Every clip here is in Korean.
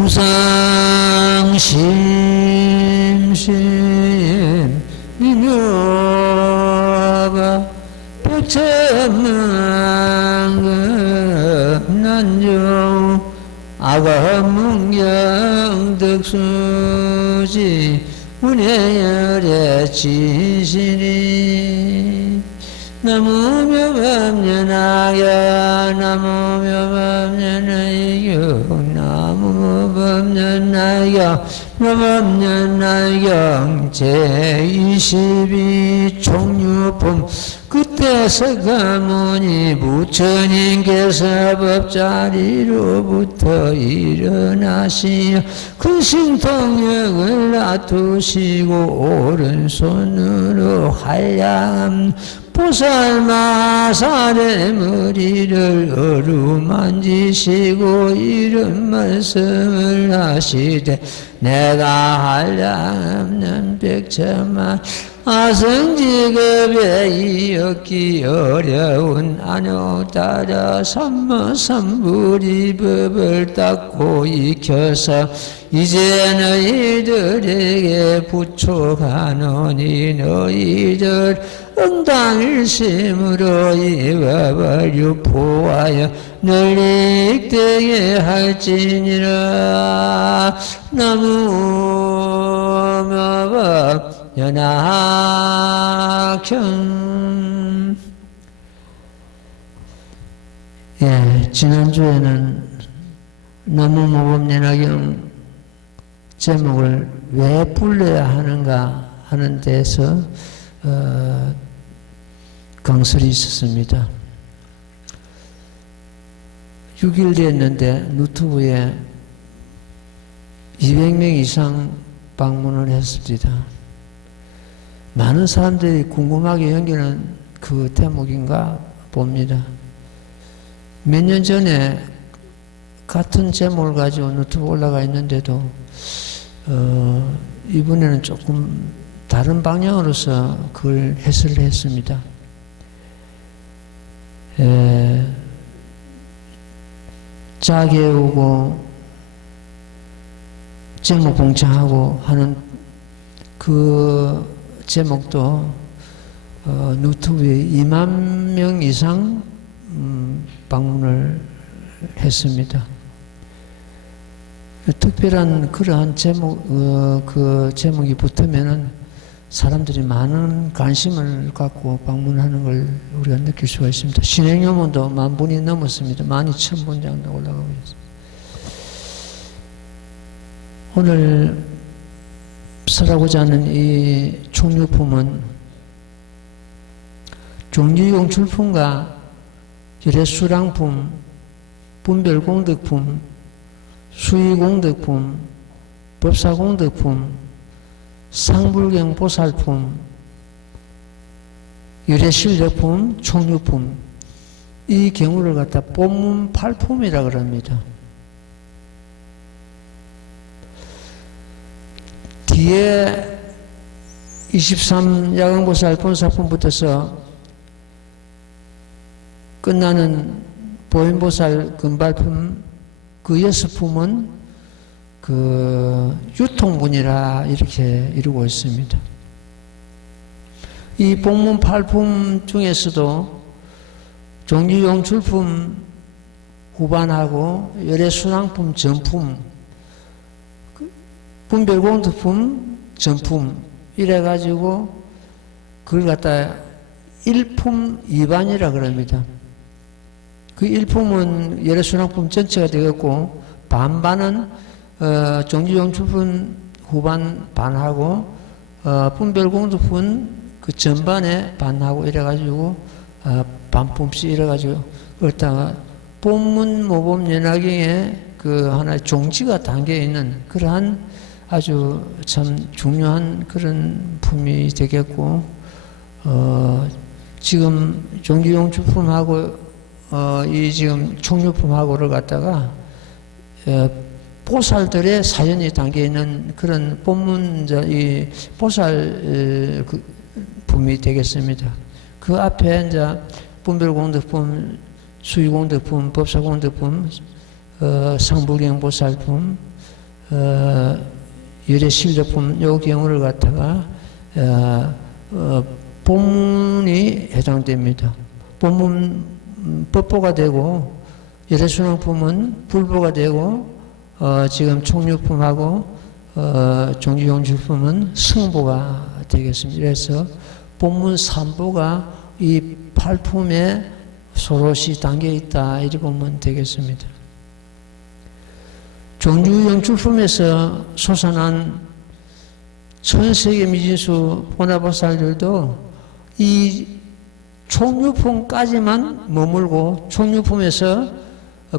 무상심심 이녀가 백천만급 난정 아가문경덕수지 운해열의 진실이 나무묘법련하여 나무묘법련하여 나무묘법련하여 묘법련하여 제22 총유품 그때서 가문이 부처님께서 법자리로부터 일어나시어 근신통역을 놔두시고 오른손으로 한량한 보살마살의 머리를 어루만지시고 이런 말씀을 하시되 내가 한량없는 백천만 아성직업에 이었기 어려운 안효 따라 삼무삼불이 법을 닦고 익혀서 이제 너희들에게 부촉하노니 너희들 응당일심으로 이 법을 유포하여 널리 익되게 할지니라. 나무묘법 연학형. 예, 지난주에는 나무묘법 제목을 왜 불러야 하는가 하는 데서 강설이 있었습니다. 6일 됐는데 유튜브에 200명 이상 방문을 했습니다. 많은 사람들이 궁금하게 여기는 그 대목인가 봅니다. 몇 년 전에 같은 제목을 가지고 유튜브 올라가 있는데도 이번에는 조금 다른 방향으로서 그걸 해설을 했습니다. 자개우고 제목 봉창하고 하는 그 제목도 유튜브에 2만 명 이상 방문을 했습니다. 특별한 그러한 제목, 그 제목이 붙으면은 사람들이 많은 관심을 갖고 방문하는 걸 우리가 느낄 수가 있습니다. 신행료문도 10,000분이 넘었습니다. 12,000분 정도 올라가고 있습니다. 오늘 설하고자 하는 이 총유품은 종류용출품과 열애수랑품, 분별공덕품, 수의공덕품, 법사공덕품, 상불경보살품, 열애실력품, 총유품, 이 경우를 갖다 본문팔품이라 그럽니다. 뒤에 23 야광보살 본사품부터서 끝나는 보현보살 금발품 그 6품은 그 유통분이라 이렇게 이루고 있습니다. 이 본문 8품 중에서도 종류용출품 후반하고 열애순항품 전품, 분별공덕품 전품 이래가지고 그걸 갖다 1품 2반이라 그럽니다. 그 1품은 열애순항품 전체가 되겠고 반반은 종류용출품 후반 반하고 분별공덕품 그 전반에 반하고 이래가지고 반품씩 이래가지고 그렇다가 본문 모범 연화경에 그 하나의 종지가 담겨 있는 그러한 아주 참 중요한 그런 품이 되겠고 지금 종류용출품하고 이 지금 총유품하고를 갖다가 보살들의 사연이 담겨 있는 그런 본문 이 보살 그 품이 되겠습니다. 그 앞에 이제 분별공덕품, 수의공덕품, 법사공덕품, 상불경보살품, 열애신뢰품 요 경우를 갖다가 본문이 해당됩니다. 본문 법보가 되고 열애순환품은 불보가 되고 지금 총류품하고 종주용주품은 승보가 되겠습니다. 그래서 본문 3보가 이 8품에 소롯이 담겨있다 이렇게 보면 되겠습니다. 종주용주품에서 솟아난 전세계 미진수 보나보살들도 이 총류품까지만 머물고 총류품에서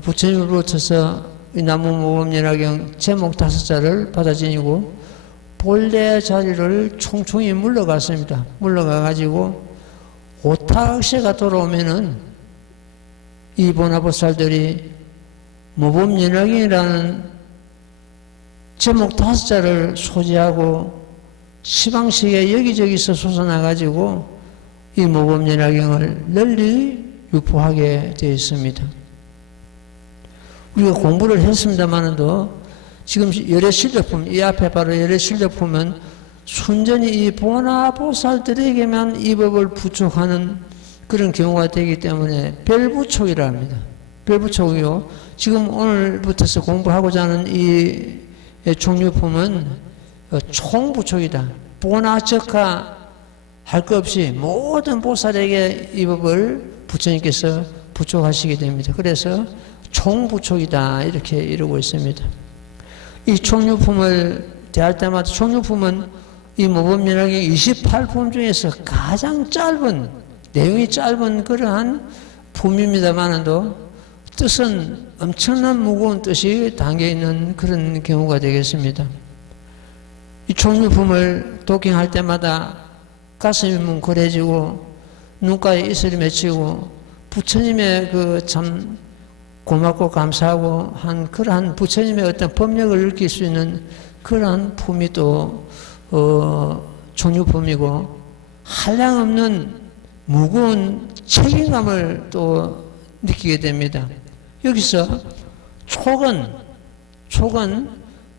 부처님으로부터서 이 나무모범연화경 제목 5자를 받아 지니고 본래 자리를 총총히 물러갔습니다. 물러가가지고 오탁세가 돌아오면은 이 보나보살들이 모범연화경이라는 제목 5자를 소지하고 시방식에 여기저기서 솟아나가지고 이 모범연화경을 널리 유포하게 되어 있습니다. 우리가 공부를 했습니다만도 지금 열애신뢰품, 이 앞에 바로 열애신뢰품은 순전히 이 보나보살들에게만 이 법을 부촉하는 그런 경우가 되기 때문에 별부촉이라 합니다. 별부촉이요. 지금 오늘부터서 공부하고자 하는 이 총류품은 총부촉이다. 보나적화 할 것 없이 모든 보살에게 이 법을 부처님께서 부촉하시게 됩니다. 그래서 총부촉이다 이렇게 이루고 있습니다. 이 총류품을 대할 때마다 총류품은 이 모범연화경 28품 중에서 가장 짧은 내용이 짧은 그러한 품입니다만도 뜻은 엄청난 무거운 뜻이 담겨있는 그런 경우가 되겠습니다. 이 총류품을 독행할 때마다 가슴이 뭉클해지고 눈가에 이슬이 맺히고 부처님의 그 참 고맙고 감사하고 한 그러한 부처님의 어떤 법력을 느낄 수 있는 그러한 품이 또 총류품이고 한량없는 무거운 책임감을 또 느끼게 됩니다. 여기서 촉은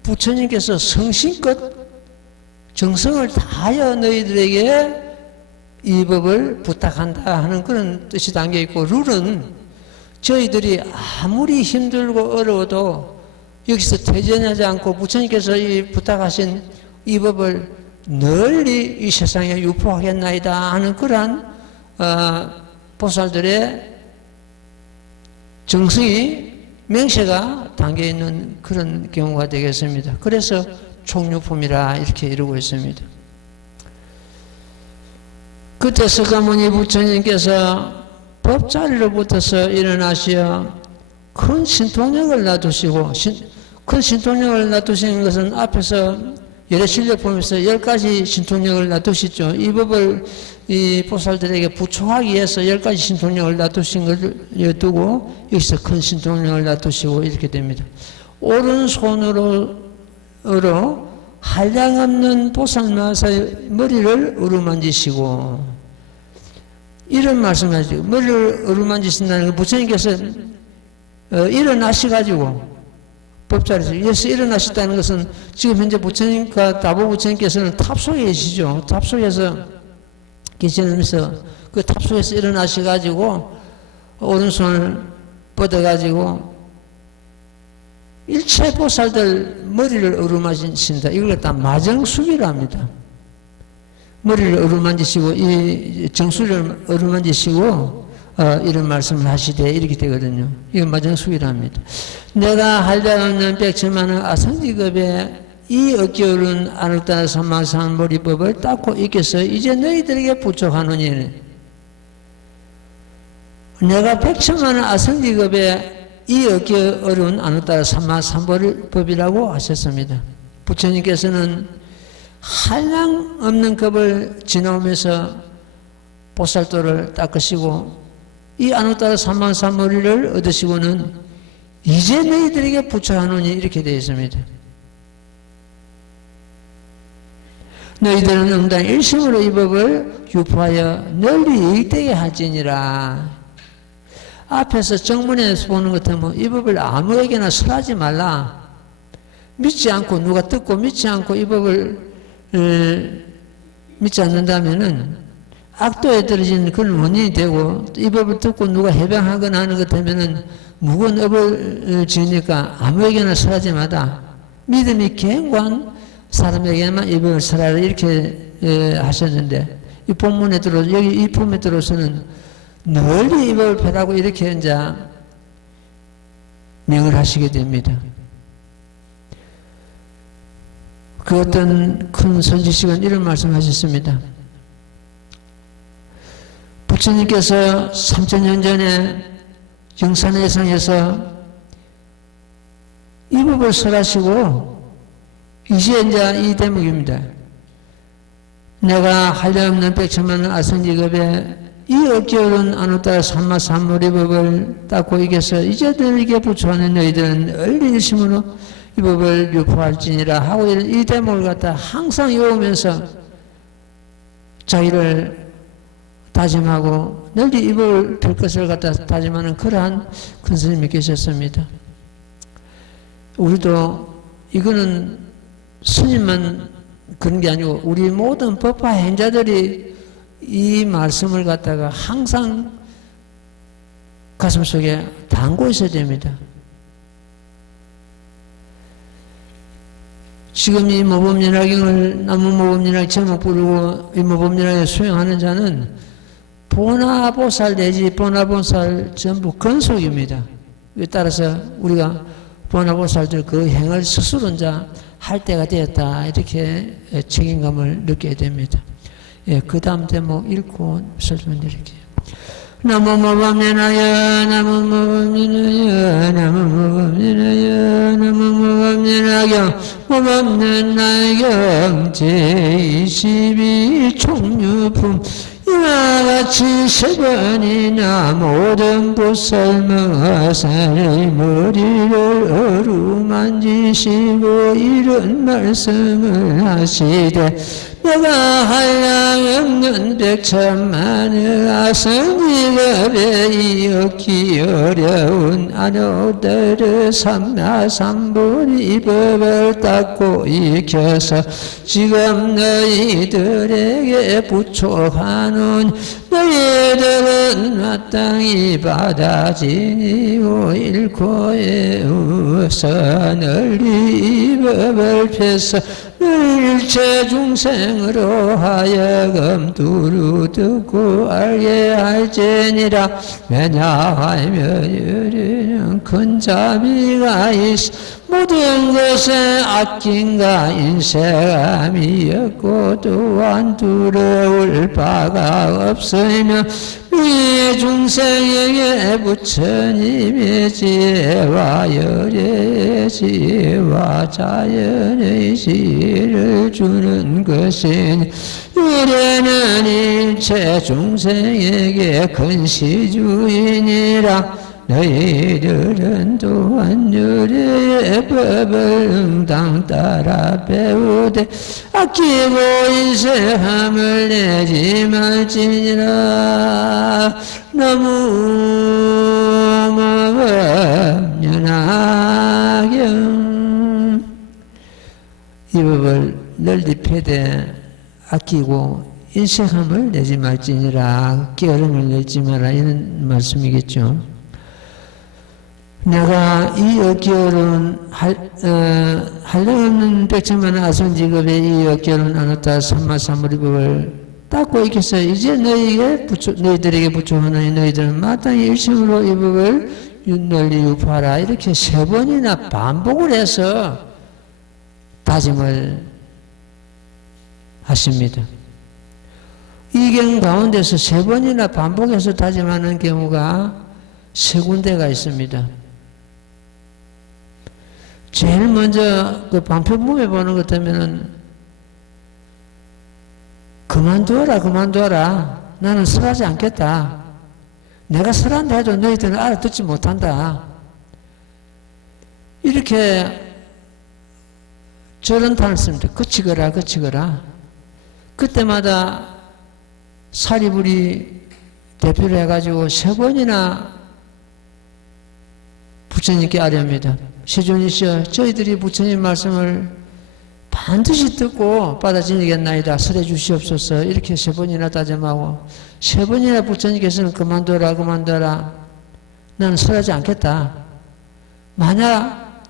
부처님께서 성심껏 정성을 다하여 너희들에게 이 법을 부탁한다 하는 그런 뜻이 담겨 있고, 룰은 저희들이 아무리 힘들고 어려워도 여기서 퇴전하지 않고 부처님께서 이 부탁하신 이 법을 널리 이 세상에 유포하겠나이다 하는 그러한 보살들의 정성이 명세가 담겨 있는 그런 경우가 되겠습니다. 그래서 총류품이라 이렇게 이루고 있습니다. 그때 석가모니 부처님께서 법자리로부터서 일어나시어 큰 신통력을 놔두시고, 큰 신통력을 놔두시는 것은 앞에서 열애신뢰품에서 10가지 신통력을 놔두시죠. 이 법을 이 보살들에게 부촉하기 위해서 10가지 신통력을 놔두신 것을 두고 여기서 큰 신통력을 놔두시고 이렇게 됩니다. 오른손으로 한량없는 보살마사의 머리를 어루만지시고, 이런 말씀을 하죠. 머리를 어루만지신다는 건 부처님께서 일어나셔가지고 법자리에서 일어나셨다는 것은 지금 현재 부처님과 다보 부처님께서는 탑 속에 계시죠. 탑 속에서 계시면서 그 탑 속에서 일어나셔가지고 오른손을 뻗어가지고 일체 보살들 머리를 어루만지신다. 이걸 갖다 마정수기라 합니다. 머리를 어루만지시고 이 정수를 어루만지시고 이런 말씀을 하시되 이렇게 되거든요. 이건 마정수기라 합니다. 내가 한량없는 백천만원 아성지급에 이 어깨오른 아늑다나 삼만삼머리법을 닦고 있겠어 이제 너희들에게 부족하노니, 내가 백천만원 아성지급에 이 어깨 어려운 아늑다나 삼만삼머리법이라고 하셨습니다. 부처님께서는 한량 없는 급을 지나오면서 보살도를 닦으시고 이 아늑다나 삼만삼머리를 얻으시고는 이제 너희들에게 부처하노니 이렇게 되어 있습니다. 너희들은 응당 일심으로 이 법을 유포하여 널리 이익되게 할지니라. 앞에서 정문에서 보는 것 같으면 이 법을 아무에게나 설하지 말라. 믿지 않고 누가 듣고 믿지 않고 이 법을 믿지 않는다면은 악도에 떨어진 그런 원인이 되고 이 법을 듣고 누가 해방하거나 하는 것 되면은 무거운 업을 지으니까 아무에게나 설하지 마다. 믿음이 견고한 사람에게만 이 법을 설하라 이렇게 하셨는데 이 본문에 들어서 여기 이 품에 들어서는 널리 이 법을 펴라고 이렇게 이제 명을 하시게 됩니다. 그 어떤 큰 선지식은 이런 말씀하셨습니다. 부처님께서 3000년 전에 영산해상에서 이 법을 설하시고 이제 이 대목입니다. 내가 한량없는 백천만 아성직업에 이 억지로는 안웃따라 삼마삼무리 법을 닦고 이겨서 이제 너에게 부처하는 너희들은 얼린심으로 이 법을 유포할지니라 하고 이 대목을 갖다 항상 외우면서 자기를 다짐하고 널리 이 법을 펼 것을 갖다 다짐하는 그러한 큰 스님이 계셨습니다. 우리도 이거는 스님만 그런 게 아니고 우리 모든 법화 행자들이 이 말씀을 갖다가 항상 가슴속에 담고 있어야 됩니다. 지금 이 모범연화경을 나무모범연화경 제목 부르고 이 모범연화경을 수행하는 자는 보나보살 내지 보나보살 전부 건속입니다. 따라서 우리가 보나보살들 그 행을 스스로 이제 할 때가 되었다 이렇게 책임감을 느끼게 됩니다. 예, 그 다음 대목 읽고 설명드릴게요. 나무모범연화여 나무모범연화여 나무모범연화여 나무모범연화경 모범연화경 제22 총유품 이와 같이 세 번이나 모든 보살마살의 머리를 어루만지시고 이런 말씀을 하시되 내가 한량없는 백천만의 아성직업에 이었기 어려운 안웃따라 삼마삼보리 법을 닦고 익혀서 지금 너희들에게 부촉하는 너희들은 마땅히 받아지니고 일코에 우서 널리 이 법을 펴서 일체 중생으로 하여금 두루 듣고 알게 할지니라. 왜냐하면 우리는 큰 자비가 있어 모든 것에 아낌과 인색함이었고 또한 두려울 바가 없으며 우리 중생에게 부처님의 지혜와 열의 지혜와 자연의 지혜를 주는 것이니 우리는 일체 중생에게 큰 시주이니라. 너희들은 또한 유래의 법을 응당 따라 배우되 아끼고 인색함을 내지 말지니라. 나무모범연화경 이 법을 널리 펴되 아끼고 인색함을 내지 말지니라. 깨어름을 내지 마라 이런 말씀이겠죠. 내가 이 억기어른 한량없는 백천만 아성직업에 이 억기어른 안웃따라 삼마삼무리 법을 닦고 익혀서 이제 너희들에게 부처하노니 너희들은 마땅히 일심으로 이 법을 널리 유포하라 이렇게 세 번이나 반복을 해서 다짐을 하십니다. 이 경 가운데서 세 번이나 반복해서 다짐하는 경우가 세 군데가 있습니다. 제일 먼저 그 방편문에 보는 것 같으면은 그만두어라. 나는 설하지 않겠다. 내가 설한다 해도 너희들은 알아듣지 못한다. 이렇게 저런 단어를 씁니다. 그치거라. 그때마다 사리불이 대표를 해가지고 세 번이나 부처님께 아뢰옵니다. 시존이시여 저희들이 부처님 말씀을 반드시 듣고 받아지니겠나이다. 설해 주시옵소서. 이렇게 3번이나 다짐하고 3번이나 부처님께서는 그만둬라 그만둬라. 나는 설하지 않겠다. 만약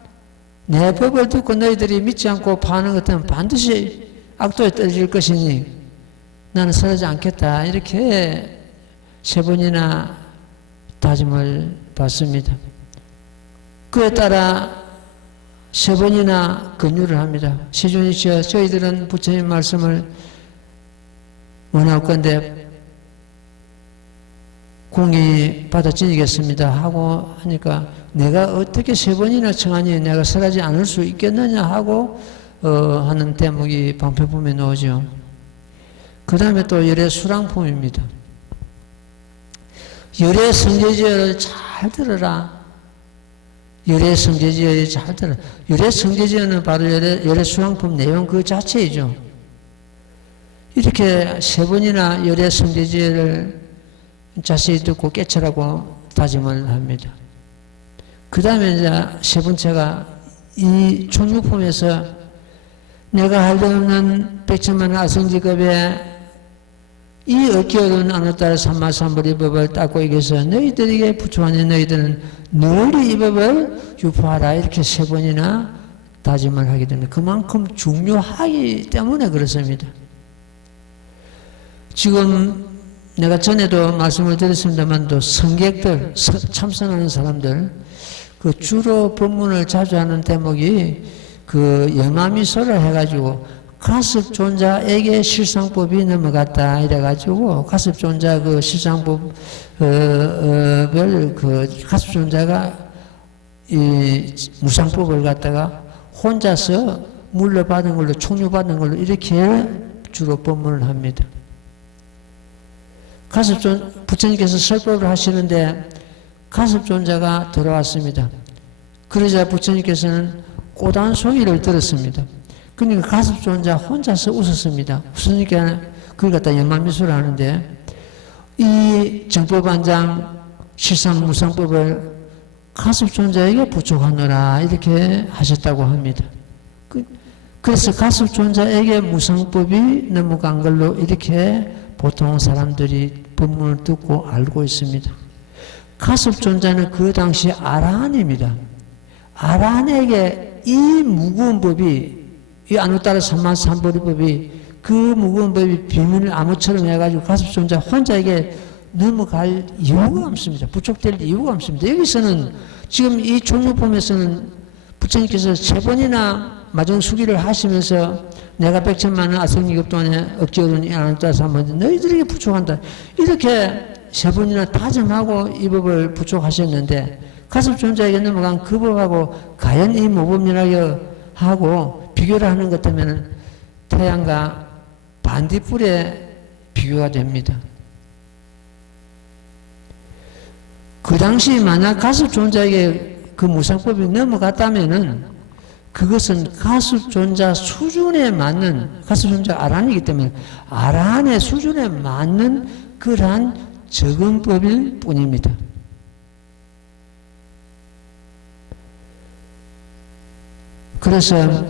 내 법을 듣고 너희들이 믿지 않고 파는 것 같으면 반드시 악도에 떨어질 것이니 나는 설하지 않겠다. 이렇게 3번이나 다짐을 받습니다. 그에 따라 3번이나 권유를 합니다. 시존이시여 저희들은 부처님 말씀을 원할 건데 공의 받아 지니겠습니다 하고 하니까 내가 어떻게 3번이나 청하니 내가 설하지 않을 수 있겠느냐 하고 하는 대목이 방패품에 나오죠. 그 다음에 또 열애 수랑품입니다. 열애 성제지어를 잘 들어라. 열애 성제지어를 잘 들어라. 열애 성제지어는 바로 열애 수랑품 내용 그 자체이죠. 이렇게 3번이나 열애 성제지어를 자세히 듣고 깨철하고 다짐을 합니다. 그 다음에 이제 3번째가 이 총육품에서 내가 할 데 없는 백천만 아성직업에 이 얻기 어려운 아누따라 삼마삼불 법을 닦고 이겨서 너희들에게 부처하니 너희들은 널리 이 법을 유포하라. 이렇게 3번이나 다짐을 하게 됩니다. 그만큼 중요하기 때문에 그렇습니다. 지금 내가 전에도 말씀을 드렸습니다만도 성객들, 참선하는 사람들, 그 주로 법문을 자주 하는 대목이 그 영마미소를 해가지고 가습존자에게 실상법이 넘어갔다 이래가지고 가습존자 그 실상법을 그 가습존자가 이 무상법을 갖다가 혼자서 물려받은 걸로 총류받은 걸로 이렇게 주로 법문을 합니다. 부처님께서 설법을 하시는데 가습존자가 들어왔습니다. 그러자 부처님께서는 꼬단 소리를 들었습니다. 그러니까 가습존자 혼자서 웃었습니다. 웃으니까 그걸 갖다 연만미소를 하는데 이 정법안장 실상무상법을 가습존자에게 부족하노라 이렇게 하셨다고 합니다. 그래서 가습존자에게 무상법이 넘어간 걸로 이렇게 보통 사람들이 법문을 듣고 알고 있습니다. 가습존자는 그 당시 아라한입니다. 아라한에게 이 무거운 법이 이 아누따라 삼마삼보리법이 그 무거운 법이 비밀 암호처럼 해가지고 가습존자 혼자에게 넘어갈 이유가 없습니다. 부족될 이유가 없습니다. 여기서는 지금 이 종류품에서는 부처님께서 3번이나 마정수기를 하시면서 내가 100천만원 아성리급 동안에 억지 어려운 이 아누따라 삼보리 너희들에게 부족한다. 이렇게 3번이나 다짐하고 이 법을 부족하셨는데 가습존자에게 넘어간 그 법하고 과연 이 모범이라고 하고 비교를 하는 것 때문에 태양과 반딧불에 비교가 됩니다. 그 당시 만약 가습존자에게 그 무상법이 넘어갔다면은 그것은 가습존자 수준에 맞는 가습존자 아란이기 때문에 아란의 수준에 맞는 그러한 적은 법일 뿐입니다. 그래서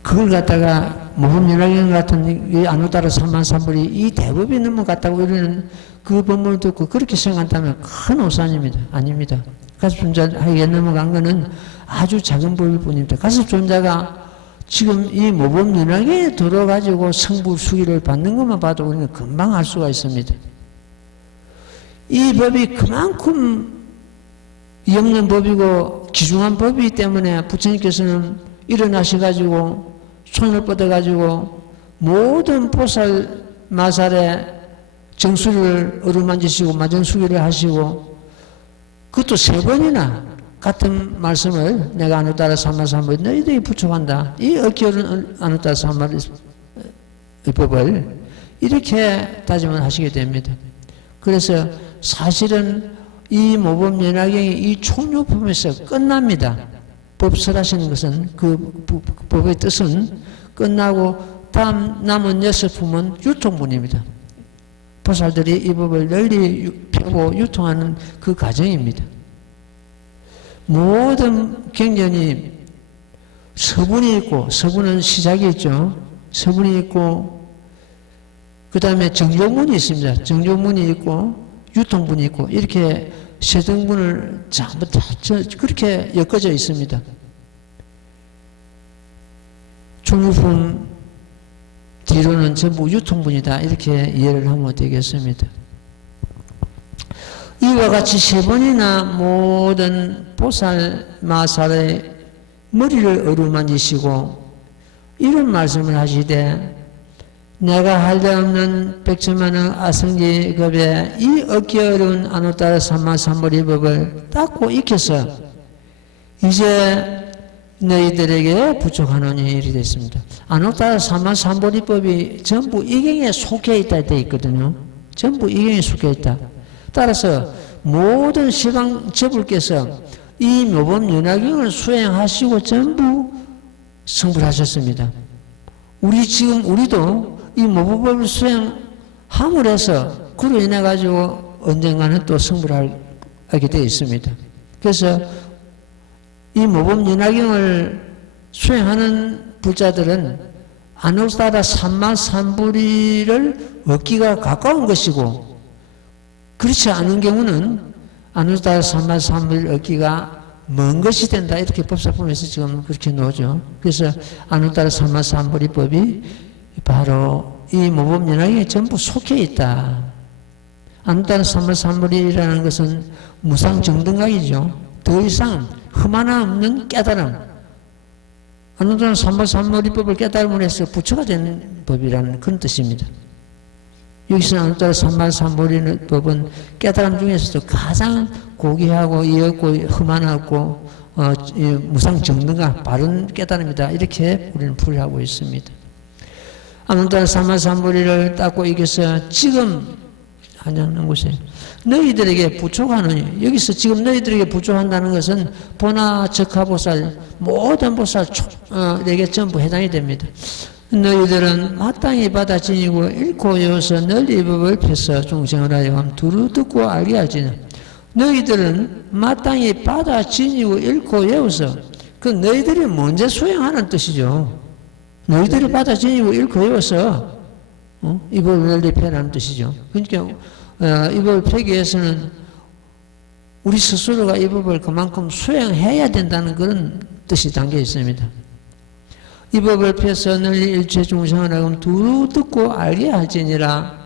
그걸 갖다가 모범연락경 같은 이 아누따라 삼만삼불이 이 대법이 넘어갔다고 이러는 그 법문을 듣고 그렇게 생각한다면 큰 오산입니다. 아닙니다. 가습존자에게 넘어간 것은 아주 작은 법일 뿐입니다. 가습존자가 지금 이 모범연락에 들어가지고 성불수기를 받는 것만 봐도 우리는 금방 알 수가 있습니다. 이 법이 그만큼 영는 법이고 귀중한 법이기 때문에 부처님께서는 일어나셔가지고 손을 뻗어가지고 모든 보살 마살에 정수를 어루만지시고 마정수기를 하시고 그것도 3번이나 같은 말씀을 내가 아누따라 삼마삼보리 너희들이 부족한다. 이 어깨어른 아누따라 삼마리 법을 이렇게 다짐을 하시게 됩니다. 그래서 사실은 이 모범연화경이 이 총료품에서 끝납니다. 법설하시는 것은 그 법의 뜻은 끝나고 다음 남은 6품은 유통문입니다. 보살들이 이 법을 널리 펴고 유통하는 그 과정입니다. 모든 경전이 서분이 있고, 서분은 시작이 있죠. 서분이 있고, 그 다음에 정조문이 있습니다. 정조문이 있고, 유통문이 있고, 이렇게 세 등분을 전부 다 그렇게 엮어져 있습니다. 중유품 뒤로는 전부 유통분이다. 이렇게 이해를 하면 되겠습니다. 이와 같이 세 번이나 모든 보살, 마살의 머리를 어루만지시고 이런 말씀을 하시되 내가 할 데 없는 백천만의 아성기급에 이 얻기 어려운 아노따라 삼마삼보리법을 닦고 익혀서 이제 너희들에게 부족하노니 일이 됐습니다. 아노따라 삼마삼보리법이 전부 이경에 속해 있다 되어 있거든요. 전부 이경에 속해 있다. 따라서 모든 시방 제불께서 이 묘법 연화경을 수행하시고 전부 성불하셨습니다. 우리도 이 묘법을 수행함을 해서 그로 인해 가지고 언젠가는 또 성불하게 되어 있습니다. 그래서 이 묘법 연화경을 수행하는 부자들은 아노따라 삼마삼부리를 얻기가 가까운 것이고 그렇지 않은 경우는 아노따라 삼마삼부리를 얻기가 먼 것이 된다. 이렇게 법사품에서 지금 그렇게 놓죠. 그래서 아노따라 삼마삼부리법이 바로 이 모범연화경에 전부 속해 있다. 아노따라 삼마삼부리라는 것은 무상정등각이죠. 더 이상 흠 하나 없는 깨달음. 아노따라 삼마삼부리법을 깨달음을 해서 부처가 되는 법이라는 그런 뜻입니다. 여기서 아노따라 삼마삼부리법은 깨달음 중에서도 가장 고귀하고 이었고 흠 하나 없고 무상정등각 바른 깨달음이다. 이렇게 우리는 풀이하고 있습니다. 아노따라 삼마삼부리를 닦고 이겨서 지금 하냐는 곳에 너희들에게 부족하느니 여기서 지금 너희들에게 부족한다는 것은 보나 적하보살 모든 보살에게 전부 해당이 됩니다. 너희들은 마땅히 받아 지니고 읽고 외워서 널리 법을 펴서 중생을 하여 두루 듣고 알게 하지는 너희들은 마땅히 받아 지니고 읽고 외워서 그 너희들이 먼저 수행하는 뜻이죠. 너희들이 받아 지니고 읽고 외워서 이 법을 널리 펴라는 뜻이죠. 그러니까 이 법을 펴기 위해서는 우리 스스로가 이 법을 그만큼 수행해야 된다는 그런 뜻이 담겨 있습니다. 이 법을 펴서 널리 일체 중생을 하여 두루 듣고 알게 할지니라.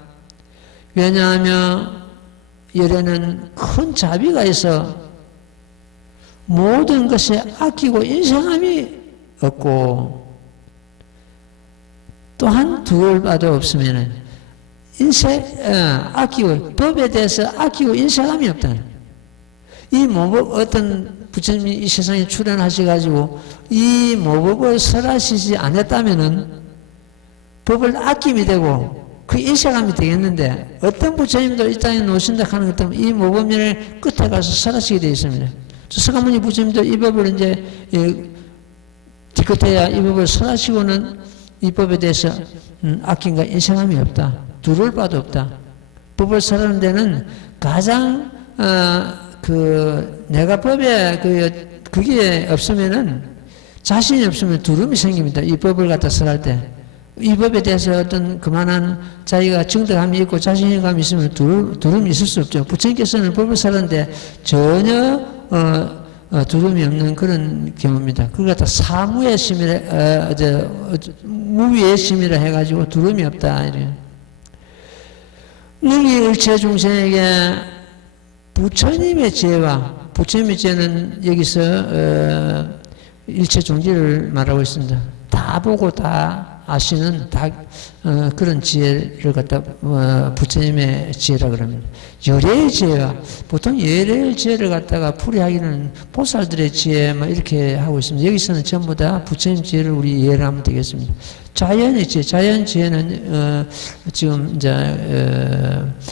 왜냐하면 열에는 큰 자비가 있어 모든 것에 아끼고 인생함이 없고 또한 두을 바도 없으면 아끼고 법에 대해서 아끼고 인생함이 없다. 이 모법 어떤 부처님이 이 세상에 출연하셔가지고 이 모법을 설하시지 않았다면은 법을 아낌이 되고 그 인생함이 되겠는데 어떤 부처님도 이 땅에 놓으신다 하는 것 때문에 이 모법면을 끝에 가서 설하시게 되어 있습니다. 서가모니 부처님도 이 법을 이제 뒤끝에야 이 법을 설하시고는 이 법에 대해서 아낌과 인생함이 없다. 두를 바도 없다. 법을 설하는 데는 가장 내가 법에 그게 없으면은 자신이 없으면 두름이 생깁니다. 이 법을 갖다 설할 때. 이 법에 대해서 어떤 그만한 자기가 정득함이 있고 자신감이 있으면 두름이 있을 수 없죠. 부처님께서는 법을 설하는데 전혀 두름이 없는 그런 경우입니다. 그걸 갖다 사무의 심이라, 무위의 심이라 해가지고 두름이 없다. 능히 일체 중생에게 부처님의 지혜와 부처님의 지혜는 여기서 일체 종지를 말하고 있습니다. 다 보고 다 아시는 그런 지혜를 갖다 부처님의 지혜라 그럽니다. 열애의 지혜와 보통 열애의 지혜를 갖다가 풀이하기는 보살들의 지혜 이렇게 하고 있습니다. 여기서는 전부 다 부처님 지혜를 우리 이해를 하면 되겠습니다. 자연의 지혜, 자연 지혜는 지금 이제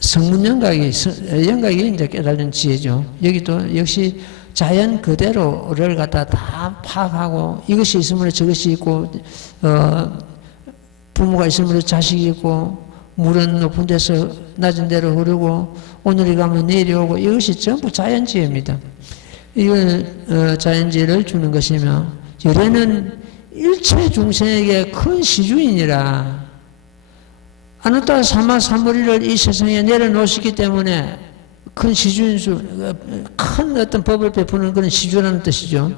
성문영각이 이제 깨달은 지혜죠. 여기도 역시 자연 그대로를 갖다 다 파악하고 이것이 있으므로 저것이 있고 부모가 있으므로 자식이 있고 물은 높은 데서 낮은 데로 흐르고 오늘이 가면 내일이 오고 이것이 전부 자연지혜입니다. 이걸 자연지를 주는 것이며 열애는 일체 중생에게 큰 시주이니라. 아누타 사마 사무리를 이 세상에 내려놓으시기 때문에 큰 시주인 큰 어떤 법을 베푸는 그런 시주라는 뜻이죠.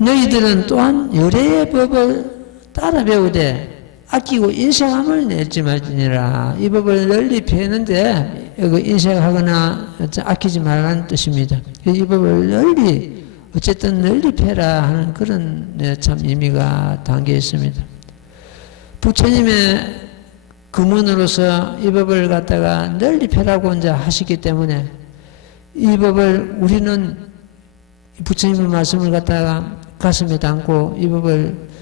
너희들은 또한 열애의 법을 따라 배우되 아끼고 인색함을 내지 말지니라. 이 법을 널리 배우는데 인색하거나 아끼지 말라는 뜻입니다. 이 법을 널리 어쨌든 널리 패라 하는 그런 참 의미가 담겨 있습니다. 부처님의 금원으로서 이 법을 갖다가 널리 패라고 이제 하시기 때문에 이 법을 우리는 부처님의 말씀을 갖다가 가슴에 담고 이 법을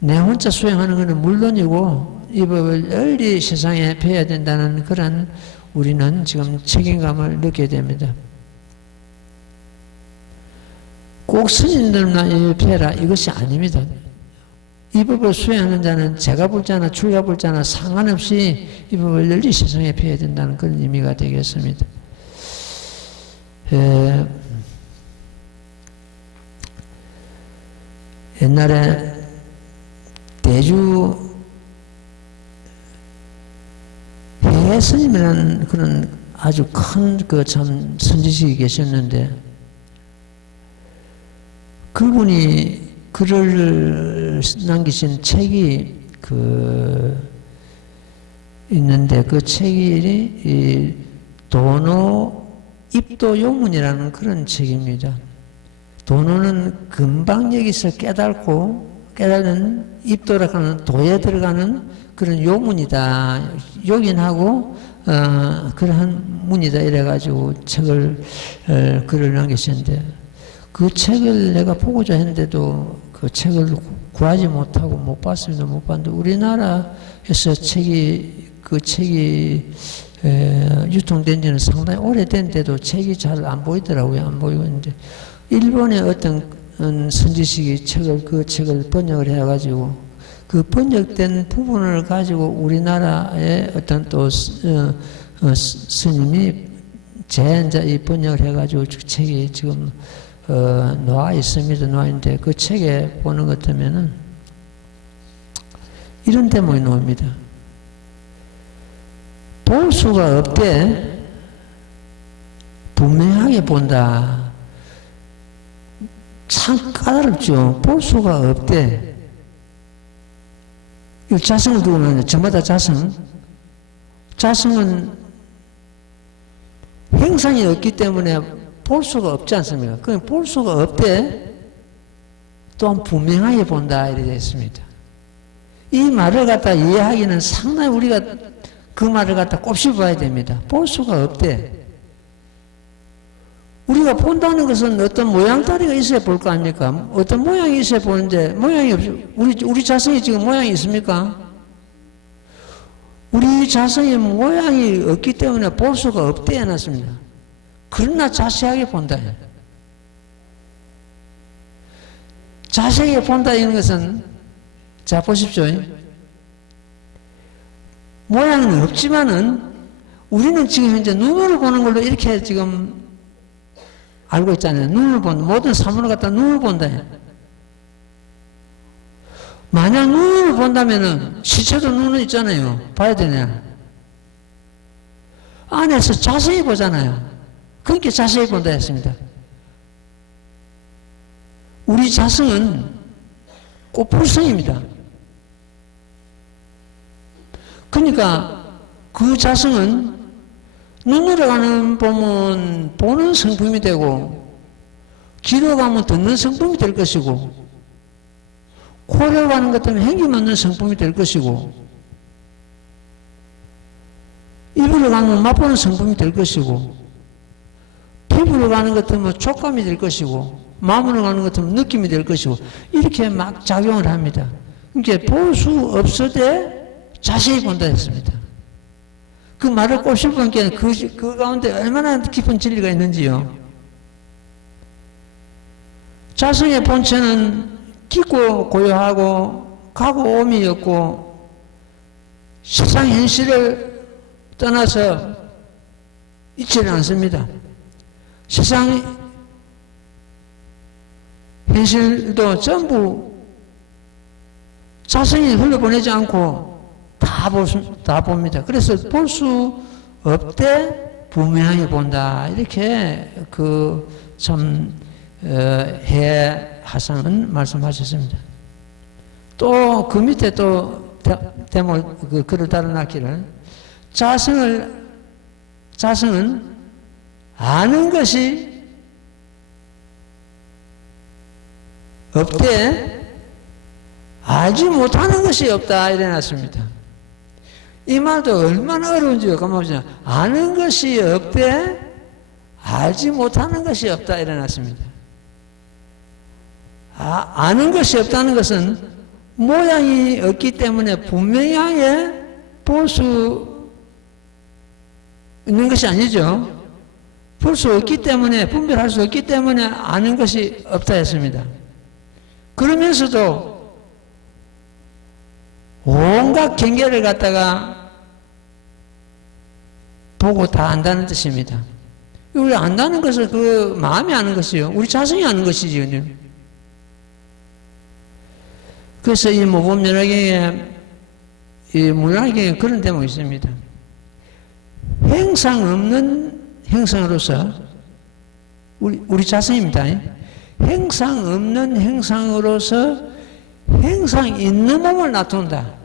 내 혼자 수행하는 것은 물론이고 이 법을 널리 세상에 펴야 된다는 그런 우리는 지금 책임감을 느끼게 됩니다. 꼭 스님들만 펴라 이것이 아닙니다. 이 법을 수행하는 자는 제가 볼 자나 출가 볼 자나 상관없이 이 법을 널리 세상에 펴야 된다는 그런 의미가 되겠습니다. 옛날에 대주 해스님이라는 그런 아주 큰 그 참 선지식이 계셨는데 그분이 글을 남기신 책이 있는데 그 책이 이 도노 입도 용문이라는 그런 책입니다. 도노는 금방 여기서 깨달는 입도라고 하는 도에 들어가는 그런 요문이다. 요긴하고 그러한 문이다 이래가지고 글을 남기셨는데 그 책을 내가 보고자 했는데도 그 책을 구하지 못하고 못 봤습니다. 못 봤는데 우리나라에서 그 책이 유통된 지는 상당히 오래된데도 책이 잘 안 보이더라고요. 안 보이고 있는데 일본의 어떤 선지식이 그 책을 번역을 해가지고 그 번역된 부분을 가지고 우리나라의 어떤 또 스님이 이제 이 번역을 해가지고 책이 지금 놓아 있습니다. 놓아 있는데 그 책에 보는 것 같으면은 이런 대목이 나옵니다. 볼 수가 없대. 분명하게 본다. 참 까다롭죠. 볼 수가 없대. 이 자성을 두고 말하는 저마다 자성은 행상이 없기 때문에 볼 수가 없지 않습니까? 그냥 볼 수가 없대. 또한 분명하게 본다 이렇게 되어 있습니다. 이 말을 갖다 이해하기는 상당히 우리가 그 말을 갖다 곱씹어야 됩니다. 볼 수가 없대. 우리가 본다는 것은 어떤 모양다리가 있어야 볼 거 아닙니까? 어떤 모양이 있어야 보는데 모양이 없이 우리 자성이 지금 모양이 있습니까? 우리 자성의 모양이 없기 때문에 볼 수가 없대 해놨습니다. 그러나 자세하게 본다. 자세하게 본다 이런 것은 자 보십시오. 모양은 없지만은 우리는 지금 현재 눈으로 보는 걸로 이렇게 지금 알고 있잖아요. 눈을 본다. 모든 사물을 갖다 눈을 본다. 만약 눈을 본다면은 시체도 눈은 있잖아요. 봐야 되냐. 안에서 자세히 보잖아요. 그렇게 자세히 본다 했습니다. 우리 자성은 꽃불성입니다. 그러니까 그 자성은 눈으로 보면 보는 성품이 되고 귀로 가면 듣는 성품이 될 것이고 코로 가는 것 때문에 행위 맞는 성품이 될 것이고 입으로 가면 맛보는 성품이 될 것이고 피부로 가는 것 때문에 촉감이 될 것이고 마음으로 가는 것 때문에 느낌이 될 것이고 이렇게 막 작용을 합니다. 그러니까 볼 수 없어도 자세히 본다 했습니다. 그 말을 꼽씹은 게 그 가운데 얼마나 깊은 진리가 있는지요. 자성의 본체는 깊고 고요하고 가고 오미 없고 세상 현실을 떠나서 있지는 않습니다. 세상 현실도 전부 자성이 흘려보내지 않고 다 봅니다. 그래서 볼 수 없되 분명히 본다. 이렇게 해 하상은 말씀하셨습니다. 또 그 밑에 또 대목 글을 달아놨기를 자성은 아는 것이 없되 알지 못하는 것이 없다 이래 놨습니다. 이 말도 얼마나 어려운지 가만 보시면 아는 것이 없되 알지 못하는 것이 없다 이래 놨습니다. 아는 것이 없다는 것은 모양이 없기 때문에 분명하게 볼 수 있는 것이 아니죠. 볼 수 없기 때문에, 분별할 수 없기 때문에 아는 것이 없다 했습니다. 그러면서도 온갖 경계를 갖다가 보고 다 안다는 뜻입니다. 우리 안다는 것은 그 마음이 아는 것이요. 우리 자성이 아는 것이지요. 그래서 이 모범연화경에, 이 문화경에 그런 대목이 있습니다. 행상 없는 행상으로서, 우리 자성입니다. 행상 없는 행상으로서 행상 있는 몸을 나타낸다.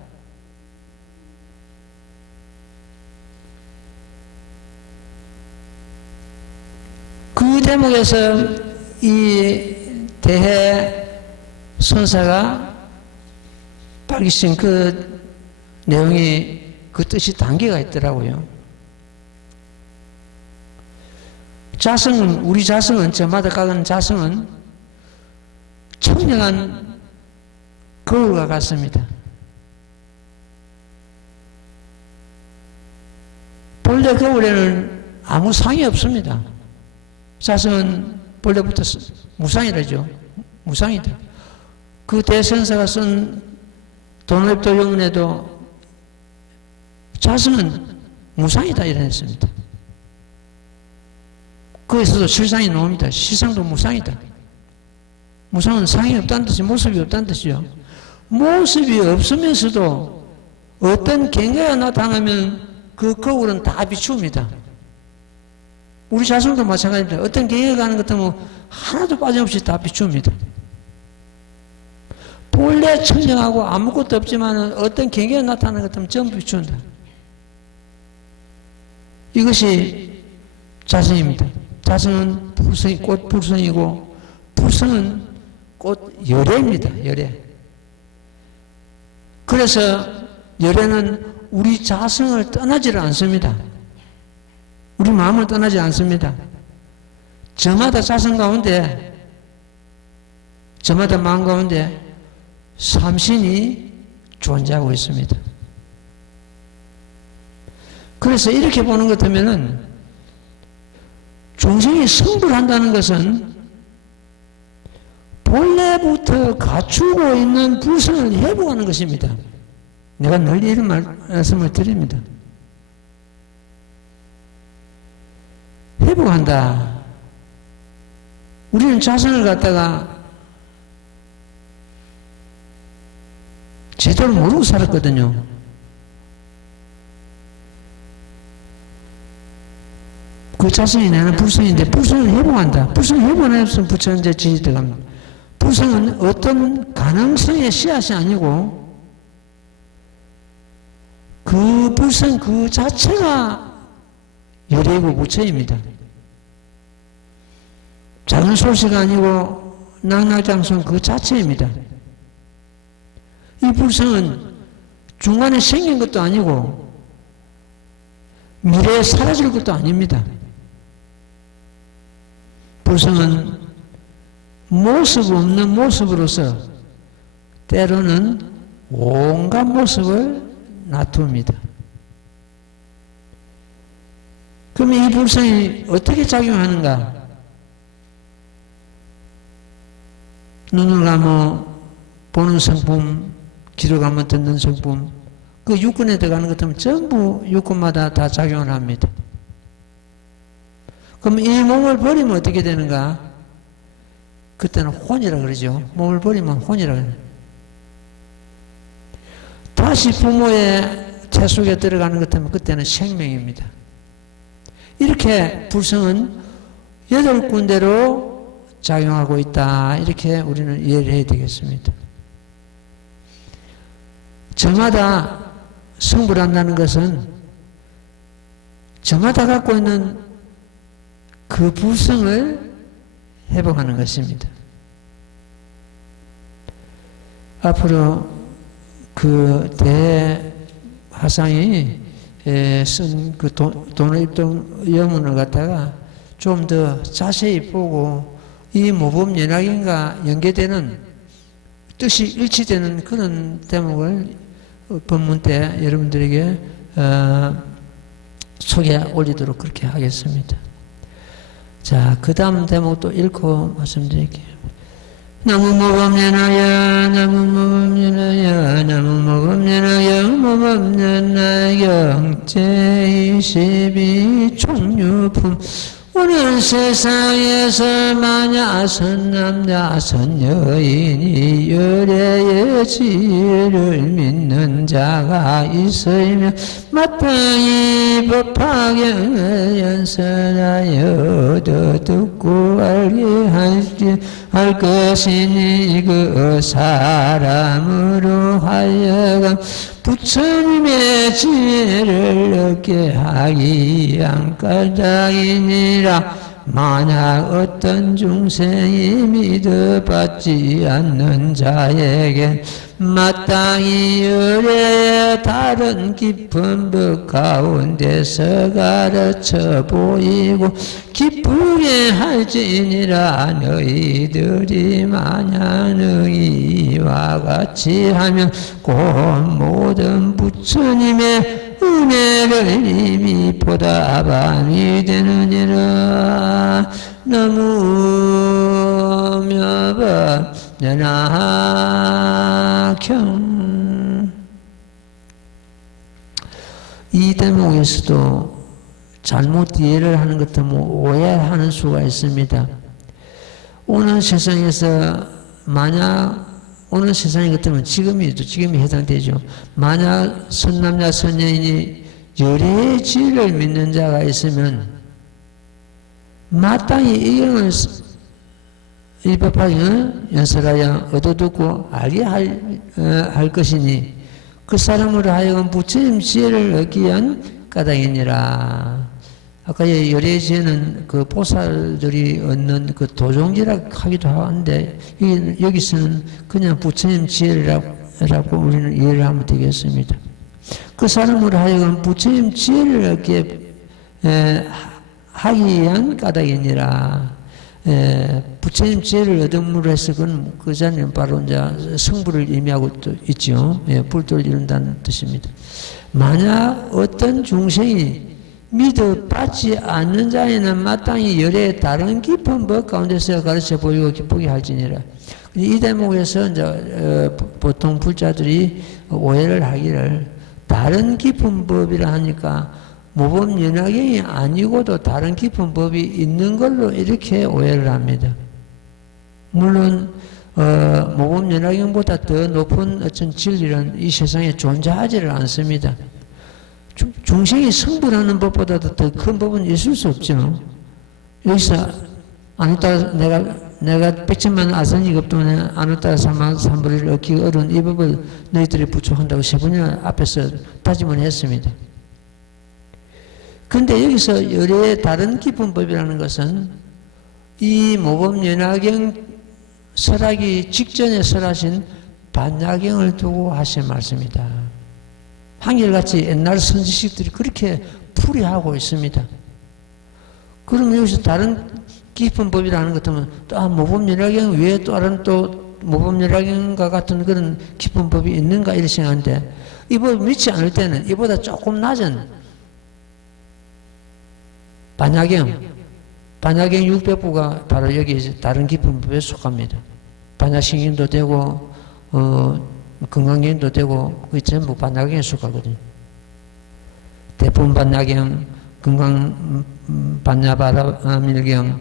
그 대목에서 이 대해 선사가 밝히신 그 내용이 그 뜻이 단계가 있더라고요. 우리 자성은, 저마다 각은 자성은 청량한 거울과 같습니다. 본래 거울에는 아무 상이 없습니다. 자성은 본래부터 무상이라죠. 무상이다. 그 대선사가 쓴 도노입도 영문에도 자성은 무상이다 이랬습니다. 거기서도 실상이 나옵니다. 시상도 무상이다. 무상은 상이 없다는 뜻이 모습이 없다는 뜻이요. 모습이 없으면서도 어떤 경계가 나타나면 그 거울은 다 비춥니다. 우리 자성도 마찬가지입니다. 어떤 경계가 가는 것 같으면 하나도 빠짐없이 다 비춥니다. 본래 청정하고 아무것도 없지만 어떤 경계가 나타나는 것 같으면 전부 비춘다. 이것이 자성입니다. 자성은 꽃 불성이고 불성은 꽃 열애입니다. 열애. 그래서 열애는 우리 자성을 떠나지를 않습니다. 우리 마음을 떠나지 않습니다. 저마다 자성 가운데, 저마다 마음 가운데 삼신이 존재하고 있습니다. 그래서 이렇게 보는 것 같으면은 중생이 성불한다는 것은 본래부터 갖추고 있는 불성을 회복하는 것입니다. 내가 늘 이런 말씀을 드립니다. 회복한다. 우리는 자성을 갖다가 제대로 모르고 살았거든요. 그 자성이 나는 불성인데 불성을 회복한다. 불성을 회복 안 했으면 부처인제 지지 들어갑니다. 불성은 어떤 가능성의 씨앗이 아니고 그 불성 그 자체가 열애고 부처입니다. 작은 소시가 아니고 낙낙장성 그 자체입니다. 이 불성은 중간에 생긴 것도 아니고 미래에 사라질 것도 아닙니다. 불성은 모습 없는 모습으로서 때로는 온갖 모습을 나타냅니다. 그러면 이 불성이 어떻게 작용하는가? 눈을 감아 보는 성품, 귀를 감아 듣는 성품, 그 육근에 들어가는 것 같으면 전부 육근마다 다 작용을 합니다. 그럼 이 몸을 버리면 어떻게 되는가? 그때는 혼이라 그러죠. 몸을 버리면 혼이라 그래요. 다시 부모의 태 속에 들어가는 것 때문에 그때는 생명입니다. 이렇게 불성은 8군데로 작용하고 있다. 이렇게 우리는 이해를 해야 되겠습니다. 저마다 성불을 한다는 것은 저마다 갖고 있는 그 불성을 회복하는 것입니다. 앞으로 그 대화상이 쓴 그 돈의입동 여문을 갖다가 좀 더 자세히 보고 이 모범연락인과 연계되는 뜻이 일치되는 그런 대목을 본문 때 여러분들에게 소개 올리도록 그렇게 하겠습니다. 자, 그 다음 대목도 읽고 말씀드릴게요. 나무모범연하여 나무모범연하여 나무모범연하여 모범연하여 제22 총유품 오늘 세상에서 만약 선남자 선여인이 열애의 지혜를 믿는 자가 있으면 마땅히 법화경을 연설하여 얻어 듣고 알게 할 것이니 그 사람으로 하여금 부처님의 지혜를 얻게 하기 위한 까닭이니라. 만약 어떤 중생이 믿어받지 않는 자에겐 마땅히 열애의 다른 깊은 법 가운데서 가르쳐 보이고 기쁘게 할지니라. 너희들이 만약 이와 같이 하면 곧 모든 부처님의 은혜를 이미 보답함이 되느니라. 너무 묘법연하경. 이 대목에서도 잘못 이해를 하는 것 때문에 오해하는 수가 있습니다. 오늘 세상에서 만약 오늘 세상이 같으면 지금이 해당되죠. 만약 선남자 선여인이 열애의 지혜를 믿는 자가 있으면 마땅히 이 경을 일법하게 연설하여 얻어듣고 알게 할 것이니 그 사람으로 하여금 부처님 지혜를 얻기 위한 까닭이니라. 아까 열애의 지혜는 그 보살들이 얻는 그 도종지라 하기도 하는데 여기서는 그냥 부처님 지혜라고 우리는 이해를 하면 되겠습니다. 그 사람으로 하여금 부처님 지혜를 얻게 하기 위한 까닭이니라. 부처님 지혜를 얻음으로 해서 그 자는 바로 이제 성불을 의미하고 있죠. 불도를 이룬다는 뜻입니다. 만약 어떤 중생이 믿어받지 않는 자에는 마땅히 열애의 다른 깊은 법 가운데서 가르쳐 보이고 기쁘게 할지니라. 이 대목에서 이제 보통 불자들이 오해를 하기를 다른 깊은 법이라 하니까 모범연화경이 아니고도 다른 깊은 법이 있는 걸로 이렇게 오해를 합니다. 물론 모범연화경보다 더 높은 어떤 진리는 이 세상에 존재하지를 않습니다. 중생이 성불하는 법보다도 더 큰 법은 있을 수 없죠. 여기서 아누따라 내가 백천만 아선이 없더니 아누따라 삼불을 얻기 어려운 이 법을 너희들이 부족한다고 세 번이나 앞에서 다짐을 했습니다. 그런데 여기서 열애의 다른 깊은 법이라는 것은 이 모범연화경 설하기 직전에 설하신 반야경을 두고 하신 말씀이다. 한결같이 옛날 선지식들이 그렇게 풀이하고 있습니다. 그러면 여기서 다른 깊은 법이라는 것 같으면 또 모범연화경 외에 또 다른 또 모범연화경과 같은 그런 깊은 법이 있는가 이렇게 생각하는데 이 법을 믿지 않을 때는 이보다 조금 낮은 반야경 600부가 바로 여기 다른 깊은 법에 속합니다. 반야신경도 되고 건강경도 되고 그게 전부 반야경에 속하거든요. 대품 반야경, 건강 반야바라밀경,